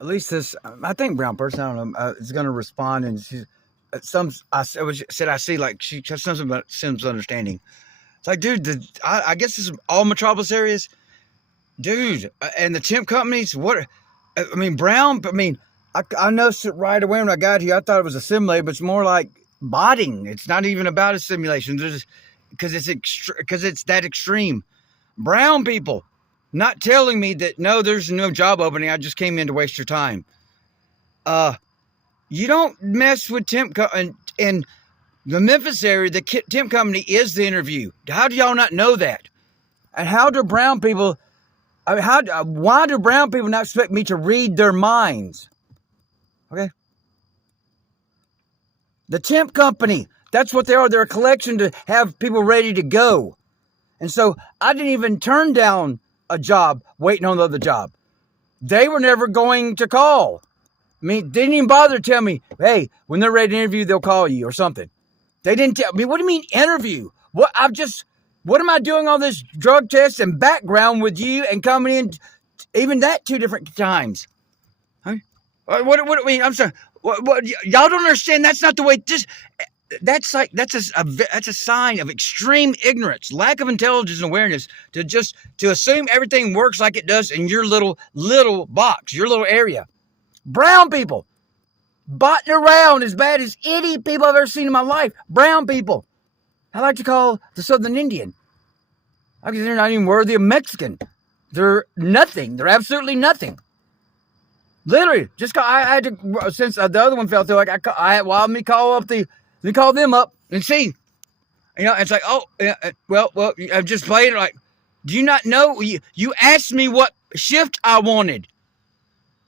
At least this, I think brown person, I don't know, is going to respond, and she's said I see like she has some understanding. It's like, dude, I guess this is all metropolis areas, dude, and the temp companies. What I mean, brown. I mean, I noticed it right away when I got here. I thought it was a simulator, but it's more like botting. It's not even about a simulation. There's because it's that extreme. Brown people not telling me that no, there's no job opening. I just came in to waste your time. You don't mess with and the Memphis area. The temp company is the interview. How do y'all not know that? And how do brown people? I mean, why do brown people not expect me to read their minds? Okay. The temp company, that's what they are. They're a collection to have people ready to go. And so I didn't even turn down a job waiting on the other job. They were never going to call. I mean, they didn't even bother to tell me, hey, when they're ready to interview, they'll call you or something. They didn't tell me. What do you mean interview? What am I doing all this drug tests and background with you and coming in, even that 2 different times? Huh? What I mean, I'm sorry. What y'all don't understand? That's not the way. That's a sign of extreme ignorance, lack of intelligence and awareness to assume everything works like it does in your little box, your little area. Brown people botting around as bad as any people I've ever seen in my life. Brown people. I like to call the Southern Indian. Because they're not even worthy of Mexican. They're nothing. They're absolutely nothing. Literally, I had to, since the other one fell through, let me call them up and see. You know, it's like, oh, well, I've just played it. Like, do you not know? You asked me what shift I wanted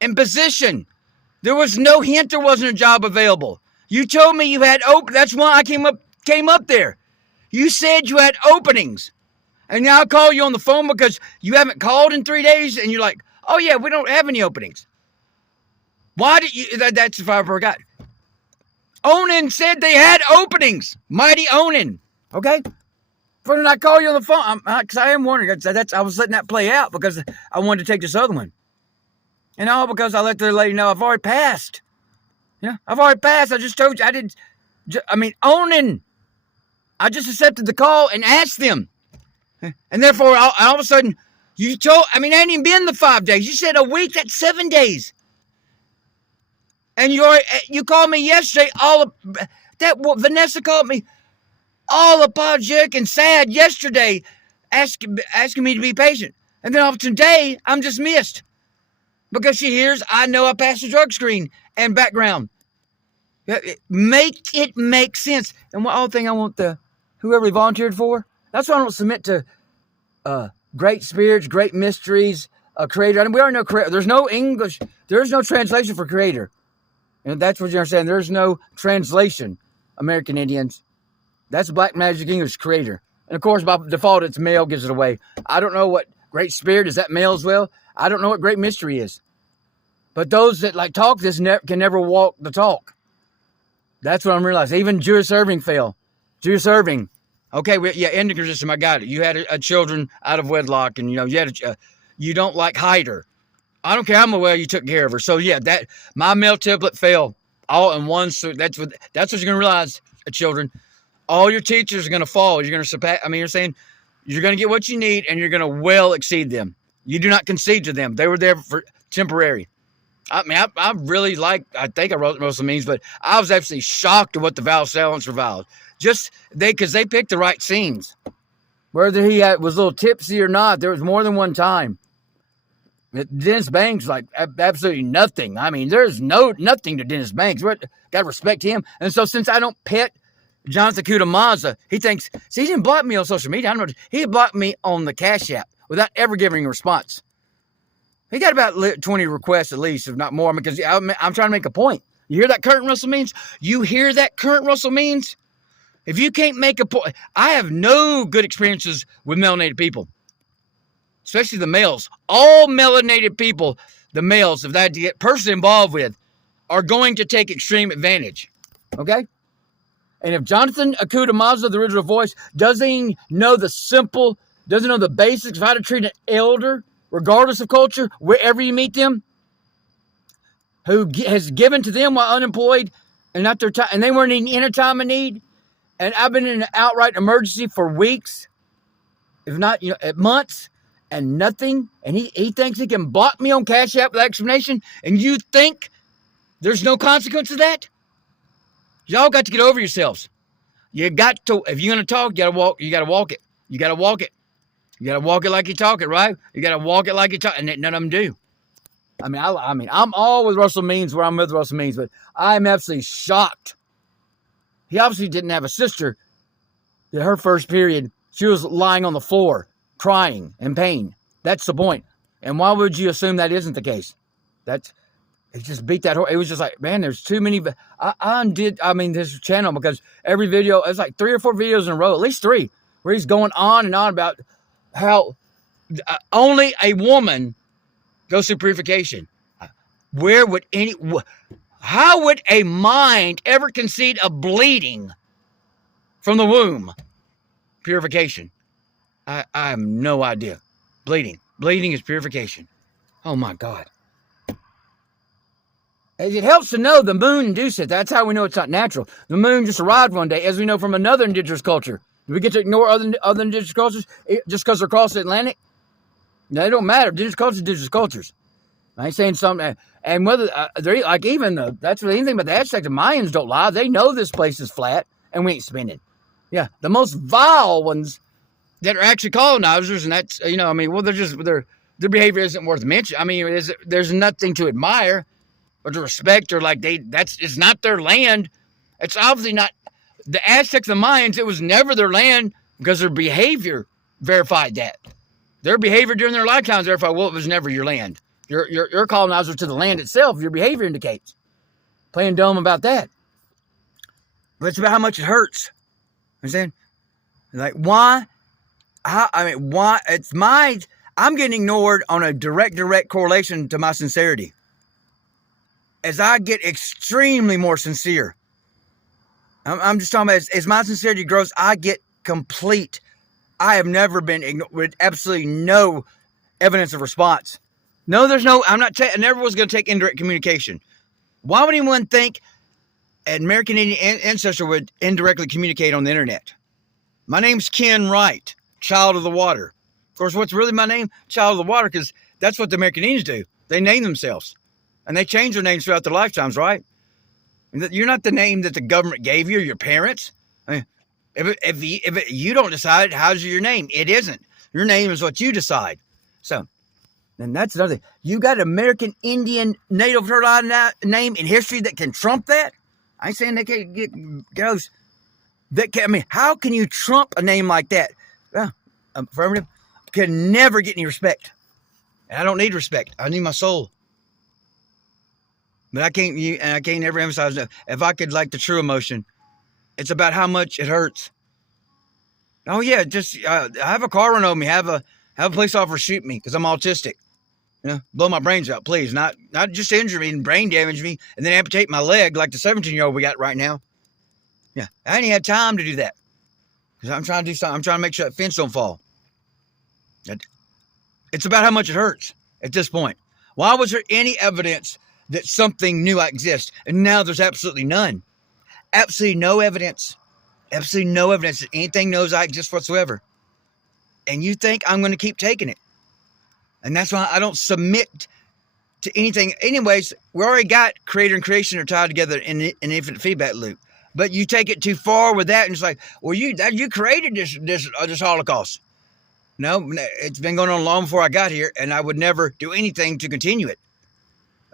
and position. There was no hint there wasn't a job available. You told me you had that's why I came up there. You said you had openings. And now I call you on the phone because you haven't called in 3 days, and you're like, oh yeah, we don't have any openings. Why did you? That's if I forgot. Onan said they had openings. Mighty Onan. Okay? When I call you on the phone, because I am wondering, I was letting that play out because I wanted to take this other one. And all because I let the lady know I've already passed. Yeah, I've already passed. I just told you. Onan. I just accepted the call and asked them. And therefore, all of a sudden, it ain't even been the 5 days. You said a week, that's 7 days. And you called me yesterday, Vanessa called me all apologetic and sad yesterday, asking me to be patient. And then today, I'm dismissed. Because she hears I know I passed the drug screen and background. Make it make sense. And one other thing I want whoever he volunteered for, that's why I don't submit to great spirits, great mysteries, creator. We already know creator. There's no English. There's no translation for creator. And that's what you understand. There's no translation, American Indians. That's Black Magic English creator. And of course, by default, it's male, gives it away. I don't know what great spirit is. That male as well? I don't know what great mystery is. But those that talk this can never walk the talk. That's what I'm realizing. Even Jewish Irving fail. Jewish Irving. Okay, endocrine system, I got it. You had a children out of wedlock, and you had you don't like hide her. I don't care how well you took care of her. So that my male template fell all in one. So that's what you're gonna realize, children. All your teachers are gonna fall. You're gonna surpass. You're saying you're gonna get what you need, and you're gonna well exceed them. You do not concede to them. They were there for temporary. I think I wrote most of the means, but I was absolutely shocked at what the Val Silence reviled. Because they picked the right scenes. Whether he was a little tipsy or not, there was more than one time. Dennis Banks, absolutely nothing. There's nothing to Dennis Banks. Got to respect him. And so since I don't pet Jonathan Kutamaza, he thinks, he didn't block me on social media. I don't know. He blocked me on the Cash App without ever giving a response. He got about 20 requests at least, if not more, because I'm trying to make a point. You hear that Curtin Russell means? If you can't make a point, I have no good experiences with melanated people, especially the males. All melanated people, the males, if that get personally involved with, are going to take extreme advantage. Okay? And if Jonathan Kutamaza, the original voice, doesn't know the basics of how to treat an elder, regardless of culture, wherever you meet them, has given to them while unemployed and not their time, and they weren't in a time of need. And I've been in an outright emergency for weeks, if not, months, and nothing. And he thinks he can block me on Cash App with explanation. And you think there's no consequence to that? Y'all got to get over yourselves. You got to, if you're going to talk, you got to walk. You got to walk it. You got to walk it. You got to walk it like you talk it, right? You got to walk it like you talk, and none of them do. I mean, I'm all with Russell Means where I'm with Russell Means, but I'm absolutely shocked. He obviously didn't have a sister. That her first period, she was lying on the floor, crying in pain. That's the point. And why would you assume that isn't the case? It just beat that horse. It was just like, man, there's too many. I undid this channel because every video, it's like 3 or 4 videos in a row, at least 3, where he's going on and on about how only a woman goes through purification. How would a mind ever conceive of bleeding from the womb? Purification. I have no idea. Bleeding is purification. Oh my God. It helps to know the moon induced it. That's how we know it's not natural. The moon just arrived one day, as we know from another indigenous culture. Do we get to ignore other indigenous cultures just because they're across the Atlantic? No, they don't matter. Indigenous cultures. I ain't saying something. And whether they're like that's what anything about the Aztecs, the Mayans don't lie. They know this place is flat and we ain't spinning. Yeah, the most vile ones that are actually colonizers, and that's their behavior isn't worth mentioning. I mean, there's nothing to admire or to respect or it's not their land. It's obviously not the Aztecs, the Mayans. It was never their land because their behavior verified that. Their behavior during their lifetimes verified, well, it was never your land. You're colonizer to the land itself. Your behavior indicates. Playing dumb about that. But it's about how much it hurts. Understand? Like, why? Why? I'm getting ignored on a direct correlation to my sincerity. As I get extremely more sincere, I'm just talking about as my sincerity grows, I get complete. I have never been ignored with absolutely no evidence of response. No, there's no, I never was going to take indirect communication. Why would anyone think an American Indian ancestor would indirectly communicate on the internet? My name's Ken Wright, Child of the Water. Of course, what's really my name? Child of the Water, because that's what the American Indians do. They name themselves. And they change their names throughout their lifetimes, right? You're not the name that the government gave you or your parents. I mean, if you don't decide, how's your name? It isn't. Your name is what you decide. So, then that's another thing. You got an American Indian native name in history that can trump that? I ain't saying they can't get goes. How can you trump a name like that? Affirmative can never get any respect. And I don't need respect. I need my soul. But I can't ever emphasize that. If I could like the true emotion, it's about how much it hurts. Oh yeah, just I have a car run over me. Have a police officer shoot me because I'm autistic. Blow my brains out, please. Not just injure me and brain damage me and then amputate my leg like the 17-year-old we got right now. Yeah, I ain't had time to do that because I'm trying to do something. I'm trying to make sure that fence don't fall. It's about how much it hurts at this point. Why was there any evidence that something new exists? And now there's absolutely none. Absolutely no evidence. Absolutely no evidence that anything knows I exist whatsoever. And you think I'm going to keep taking it. And that's why I don't submit to anything. Anyways, we already got creator and creation are tied together in an infinite feedback loop. But you take it too far with that and it's like, well, you created this Holocaust. No, it's been going on long before I got here, and I would never do anything to continue it.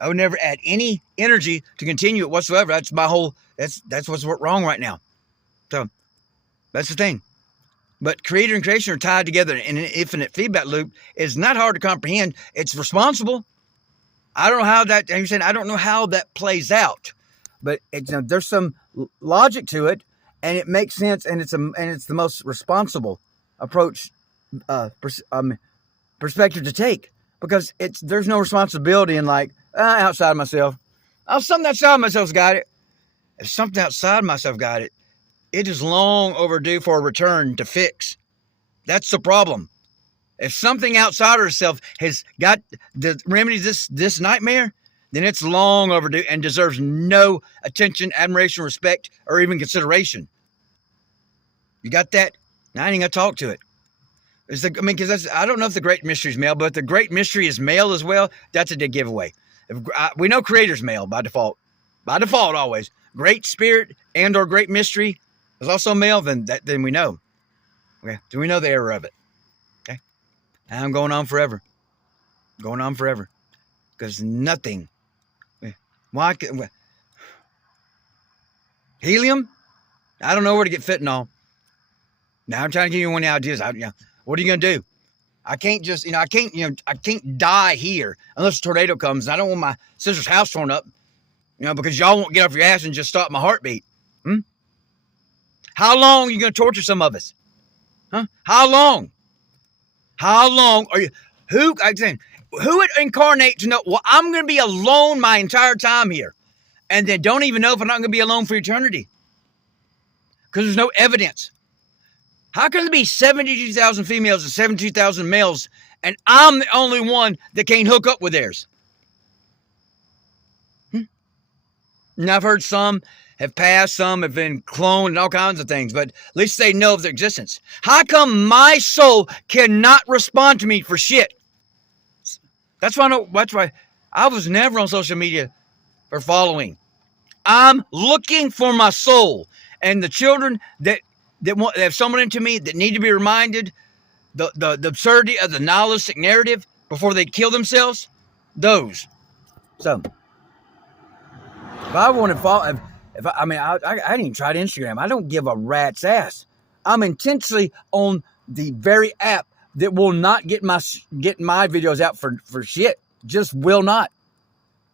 I would never add any energy to continue it whatsoever. That's my whole, that's what's wrong right now. So that's the thing. But creator and creation are tied together in an infinite feedback loop. It's not hard to comprehend. It's responsible. I don't know how that, I'm saying I don't know how that plays out, but there's some logic to it, and it makes sense, and it's the most responsible approach, perspective to take, because there's no responsibility in outside of myself. Oh, something outside of myself's got it. If something outside of myself got it, it is long overdue for a return to fix. That's the problem. If something outside of herself has got the remedy to this nightmare, then it's long overdue and deserves no attention, admiration, respect, or even consideration. You got that? Now I ain't gonna talk to it. Because I don't know if the great mystery is male, but if the great mystery is male as well, that's a big giveaway. We know creator's male by default. By default, always. Great spirit and or great mystery is also male, then we know. Okay, so we know the error of it. Okay, and I'm going on forever. Going on forever. Because nothing. Why? Helium? I don't know where to get fentanyl. Now I'm trying to give you one of the ideas. What are you going to do? I can't just, I can't die here unless a tornado comes. And I don't want my sister's house torn up, because y'all won't get off your ass and just stop my heartbeat. How long are you going to torture some of us? Huh? How long? How long are you? Who would incarnate to know, well, I'm going to be alone my entire time here. And then don't even know if I'm not going to be alone for eternity. Because there's no evidence. How can there be 72,000 females and 72,000 males, and I'm the only one that can't hook up with theirs? And I've heard some have passed, some have been cloned and all kinds of things, but at least they know of their existence. How come my soul cannot respond to me for shit? That's why I was never on social media for following. I'm looking for my soul. And the children that have someone into me that need to be reminded the absurdity of the nihilistic narrative before they kill themselves, those. So, if I want to follow, I hadn't even tried Instagram. I don't give a rat's ass. I'm intentionally on the very app that will not get my videos out for shit. Just will not.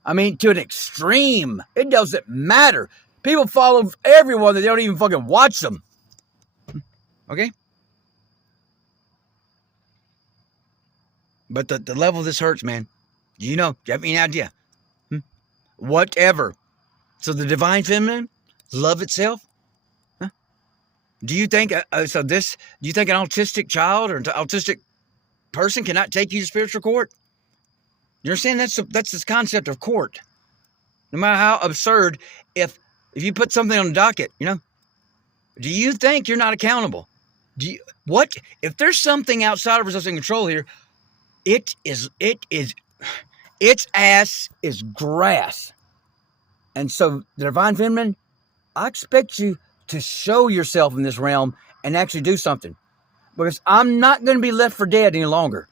To an extreme. It doesn't matter. People follow everyone that they don't even fucking watch them. Okay? But the level of this hurts, man. Do you have any idea? Whatever. So the divine feminine, love itself? Huh? Do you think, do you think an autistic child or an autistic person cannot take you to spiritual court? You understand? That's this concept of court. No matter how absurd, if you put something on the docket, do you think you're not accountable? If there's something outside of us in control here, its ass is grass. And so the divine feminine, I expect you to show yourself in this realm and actually do something. Because I'm not going to be left for dead any longer.